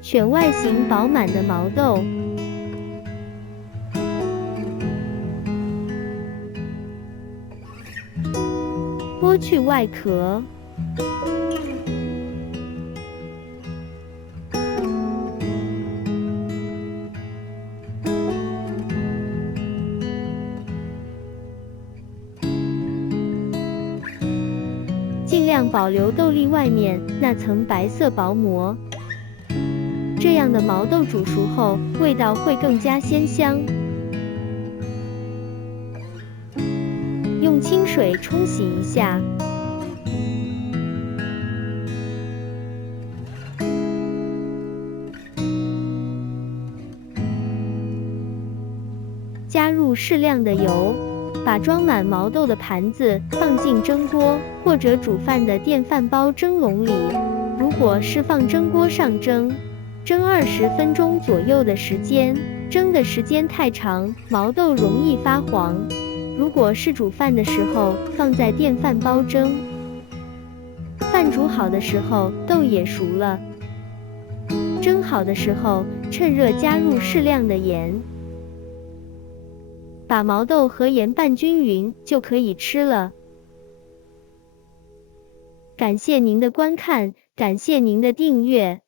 选外形饱满的毛豆，剥去外壳，尽量保留豆粒外面那层白色薄膜。这样的毛豆煮熟后，味道会更加鲜香。用清水冲洗一下，加入适量的油，把装满毛豆的盘子放进蒸锅或者煮饭的电饭煲蒸笼里。如果是放蒸锅上蒸，蒸20分钟左右的时间，蒸的时间太长，毛豆容易发黄。如果是煮饭的时候，放在电饭煲蒸，饭煮好的时候，豆也熟了。蒸好的时候，趁热加入适量的盐，把毛豆和盐拌均匀就可以吃了。感谢您的观看，感谢您的订阅。